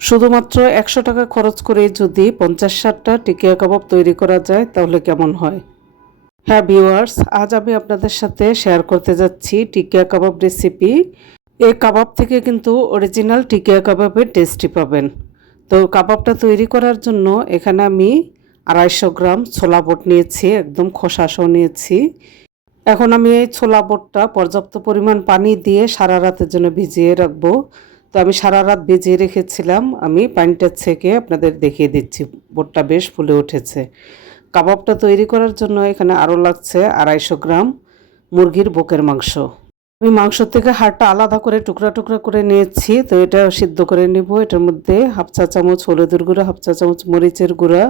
শুধুমাত্র একশো টাকা খরচ করে যদি পঞ্চাশ ষাটটা টিকিয়া কাবাব তৈরি করা যায়, তাহলে কেমন হয়? হ্যাঁ ভিউয়ার্স আজ আমি আপনাদের সাথে শেয়ার করতে যাচ্ছি টিকিয়া কাবাব রেসিপি এই কাবাব থেকে কিন্তু অরিজিনাল টিকিয়া কাবাবের টেস্টি পাবেন। তো কাবাবটা তৈরি করার জন্য এখানে আমি আড়াইশো গ্রাম ছোলা বট নিয়েছি, একদম খোসাসহ নিয়েছি। এখন আমি এই ছোলা বটটা পর্যাপ্ত পরিমাণ পানি দিয়ে সারা রাতের জন্য ভিজিয়ে রাখব। তো আমি সারা রাত ভিজিয়ে রেখেছিলাম। আমি পানিটা ছেঁকে আপনাদের দেখিয়ে দিচ্ছি। বোটটা বেশ ফুলে উঠেছে। কাবাবটা তৈরি করার জন্য এখানে আরও লাগছে আড়াইশো গ্রাম মুরগির বুকের মাংস। আমি মাংস থেকে হাড়টা আলাদা করে টুকরা টুকরা করে নিয়েছি। তো এটা সিদ্ধ করে নিব। এটার মধ্যে হাফ চা চামচ হলুদের গুঁড়া, হাফ চা চামচ মরিচের গুঁড়া,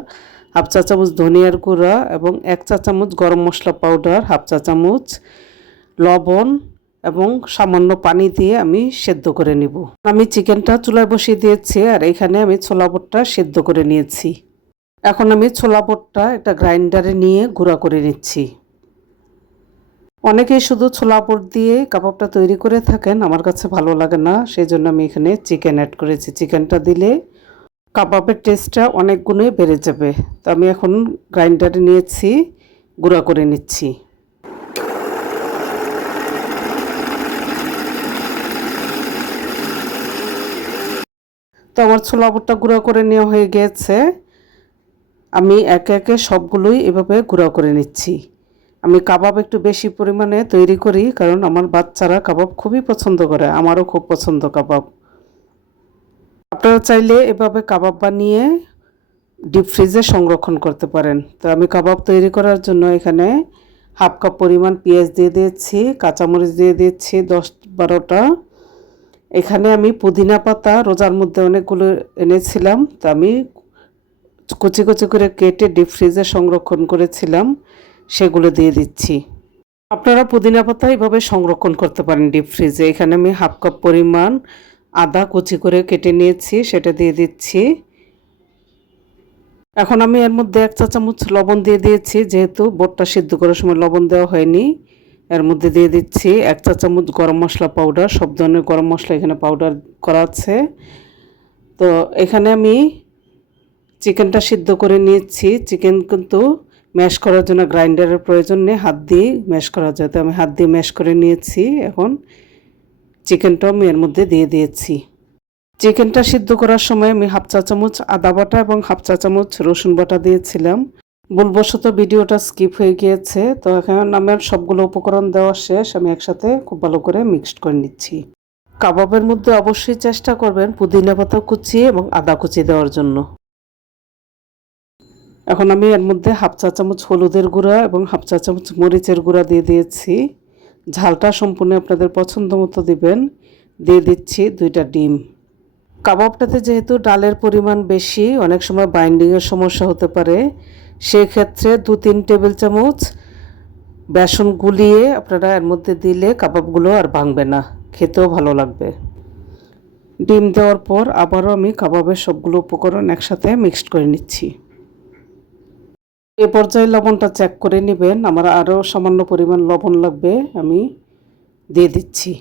হাফ চা চামচ ধনিয়ার গুঁড়া এবং এক চা চামচ গরম মশলা পাউডার, হাফ চা চামচ লবণ এবং সামান্য পানি দিয়ে আমি সেদ্ধ করে নিব। আমি চিকেনটা চুলায় বসিয়ে দিয়েছি আর এখানে আমি ছোলা বটটা সেদ্ধ করে নিয়েছি। এখন আমি ছোলা বটটা একটা গ্রাইন্ডারে নিয়ে গুঁড়া করে নিচ্ছি। অনেকেই শুধু ছোলা বট দিয়ে কাবাবটা তৈরি করে থাকেন, আমার কাছে ভালো লাগে না সেই জন্য আমি এখানে চিকেন অ্যাড করেছি। চিকেনটা দিলে কাবাবের টেস্টটা অনেক গুণে বেড়ে যাবে। তো আমি এখন গ্রাইন্ডারে নিয়েছি, গুঁড়া করে নিচ্ছি। তো আমার ছোলা বুটটা গুঁড়ো করে নেওয়া হয়ে গিয়েছে আমি একে একে সবগুলোই এভাবে গুঁড়ো করে নিচ্ছি। আমি কাবাব একটু বেশি পরিমাণে তৈরি করি কারণ আমার বাচ্চারা কাবাব খুবই পছন্দ করে, আমারও খুব পছন্দ কাবাব। আপনারা চাইলে এভাবে কাবাব বানিয়ে ডিপ ফ্রিজে সংরক্ষণ করতে পারেন। তো আমি কাবাব তৈরি করার জন্য এখানে হাফ কাপ পরিমাণ পেঁয়াজ দিয়ে দিয়েছি, কাঁচামরিচ দিয়ে দিয়েছি, দশ বারোটা এখানে আমি পুদিনা পাতা, রোজার মধ্যে অনেকগুলো এনেছিলাম। তা আমি কুচি কুচি করে কেটে ডিপ ফ্রিজে সংরক্ষণ করেছিলাম। সেগুলো দিয়ে দিচ্ছি। আপনারা পুদিনা পাতা এইভাবে সংরক্ষণ করতে পারেন ডিপ ফ্রিজে এখানে আমি হাফ কাপ পরিমাণ আদা কুচি করে কেটে নিয়েছি, সেটা দিয়ে দিচ্ছি। এখন আমি এর মধ্যে এক চা চামচ লবণ দিয়ে দিয়েছি, যেহেতু বোটটা সিদ্ধ করার সময় লবণ দেওয়া হয়নি। এর মধ্যে দিয়ে দিচ্ছি এক চা চামচ গরম মশলা পাউডার সব ধরনের গরম মশলা এখানে পাউডার করা আছে। তো এখানে আমি চিকেনটা সিদ্ধ করে নিয়েছি। চিকেন কিন্তু ম্যাশ করার জন্য গ্রাইন্ডারের প্রয়োজন নেই, হাত দিয়ে ম্যাশ করা যায়। তো আমি হাত দিয়ে ম্যাশ করে নিয়েছি এখন। চিকেনটাও আমি এর মধ্যে দিয়ে দিয়েছি। চিকেনটা সিদ্ধ করার সময় আমি হাফ চা চামচ আদা বাটা এবং হাফ চা চামচ রসুন বাটা দিয়েছিলাম। ভুলবশত ভিডিওটা স্কিপ হয়ে গিয়েছে, তো এখন আমার সবগুলো উপকরণ দেওয়া শেষ, আমি একসাথে খুব ভালো করে মিক্সড করে নিচ্ছি। কাবাবের মধ্যে অবশ্যই চেষ্টা করবেন পুদিনা পাতা কুচি এবং আদা কুচি দেওয়ার জন্য। এখন আমি এর মধ্যে হাফ চা চামচ হলুদের গুঁড়া এবং হাফ চা চামচ মরিচের গুঁড়া দিয়ে দিয়েছি। ঝালটা সম্পূর্ণ আপনাদের পছন্দ মতো দিবেন। দিয়ে দিচ্ছি দুইটা ডিম। কাবাবটাতে যেহেতু ডালের পরিমাণ বেশি, অনেক সময় বাইন্ডিংয়ের সমস্যা হতে পারে। সেক্ষেত্রে দু তিন টেবিল চামচ বেসন গুলিয়ে আপনারা এর মধ্যে দিলে কাবাবগুলো আর ভাঙবে না। খেতেও ভালো লাগবে। ডিম দেওয়ার পর আবারও আমি কাবাবের সবগুলো উপকরণ একসাথে মিক্সড করে নিচ্ছি। এ পর্যায়ে লবণটা চেক করে নেবেন। আমার আরও সামান্য পরিমাণ লবণ লাগবে, আমি দিয়ে দিচ্ছি।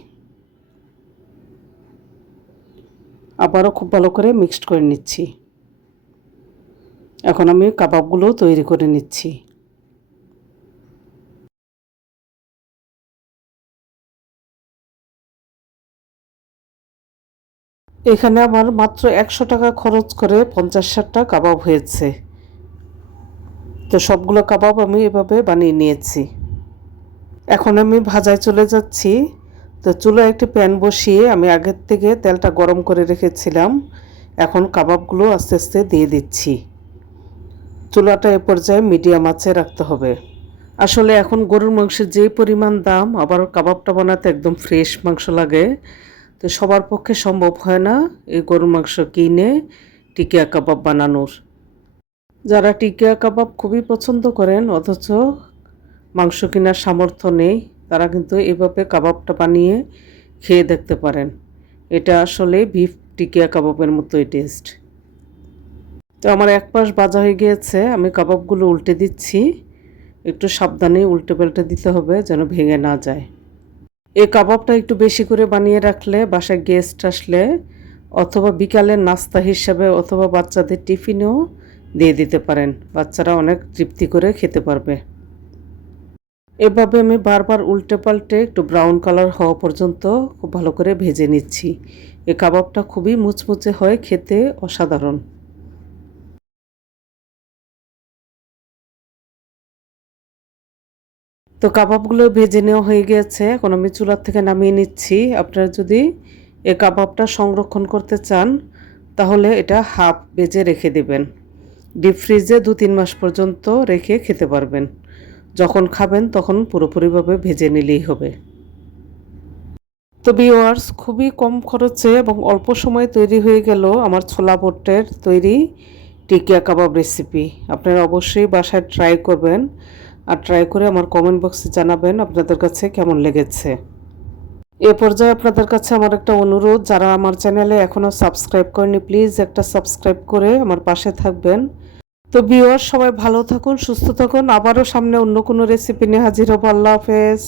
আবারও খুব ভালো করে মিক্সড করে নিচ্ছি। এখন আমি কাবাবগুলো তৈরি করে নিচ্ছি। এখানে আমার মাত্র একশো টাকা খরচ করে পঞ্চাশ ষাটটা কাবাব হয়েছে। তো সবগুলো কাবাব আমি এভাবে বানিয়ে নিয়েছি। এখন আমি ভাজায় চলে যাচ্ছি। তো চুলায় একটি প্যান বসিয়ে আমি আগের থেকে তেলটা গরম করে রেখেছিলাম। এখন কাবাবগুলো আস্তে আস্তে দিয়ে দিচ্ছি। চুলাটা এ পর্যায়ে মিডিয়াম আঁচে রাখতে হবে। আসলে এখন গরুর মাংসের যে পরিমাণ দাম আবার কাবাবটা বানাতে একদম ফ্রেশ মাংস লাগে। তো সবার পক্ষে সম্ভব হয় না এই গরুর মাংস কিনে টিকিয়া কাবাব বানানোর। যারা টিকিয়া কাবাব খুবই পছন্দ করেন, অথচ মাংস কেনার সামর্থ্য নেই, তারা কিন্তু এভাবে কাবাবটা বানিয়ে খেয়ে দেখতে পারেন। এটা আসলে বিফ টিকিয়া কাবাবের মতোই টেস্ট তো আমার এক পাশ বাজা হয়ে গিয়েছে, আমি কাবাবগুলো উল্টে দিচ্ছি। একটু সাবধানে উল্টে পাল্টে দিতে হবে যেন ভেঙে না যায়। এই কাবাবটা একটু বেশি করে বানিয়ে রাখলে, বাসায় গেস্ট আসলে অথবা বিকালের নাস্তা হিসাবে অথবা বাচ্চাদের টিফিনেও দিয়ে দিতে পারেন। বাচ্চারা অনেক তৃপ্তি করে খেতে পারবে। এভাবে আমি বারবার উল্টে পাল্টে একটু ব্রাউন কালার হওয়া পর্যন্ত খুব ভালো করে ভেজে নিচ্ছি। এই কাবাবটা খুবই মুচমুচে হয়, খেতে অসাধারণ। তো কাবাবগুলো ভেজে নেওয়া হয়ে গিয়েছে এখন আমি চুলার থেকে নামিয়ে নিচ্ছি। আপনারা যদি এ কাবাবটা সংরক্ষণ করতে চান, তাহলে এটা হাফ ভেজে রেখে দেবেন। ডিপ ফ্রিজে দু তিন মাস পর্যন্ত রেখে খেতে পারবেন। যখন খাবেন, তখন পুরোপুরিভাবে ভেজে নিলেই হবে। তো ভিওয়ার্স খুবই কম খরচে এবং অল্প সময়ে তৈরি হয়ে গেল আমার ছোলা বটের তৈরি টিকিয়া কাবাব রেসিপি। আপনারা অবশ্যই বাসায় ট্রাই করবেন। আর ট্রাই করে আমার কমেন্ট বক্সে জানাবেন আপনাদের কাছে কেমন লেগেছে। এ পর্যায়ে আপনাদের কাছে আমার একটা অনুরোধ, যারা আমার চ্যানেলে এখনও সাবস্ক্রাইব করেনি প্লিজ একটা সাবস্ক্রাইব করে আমার পাশে থাকবেন। তো ভিউয়ার সবাই ভালো থাকুন, সুস্থ থাকুন, আবারও সামনে অন্য কোনো রেসিপি নিয়ে হাজির হব। আল্লাহ হাফেজ।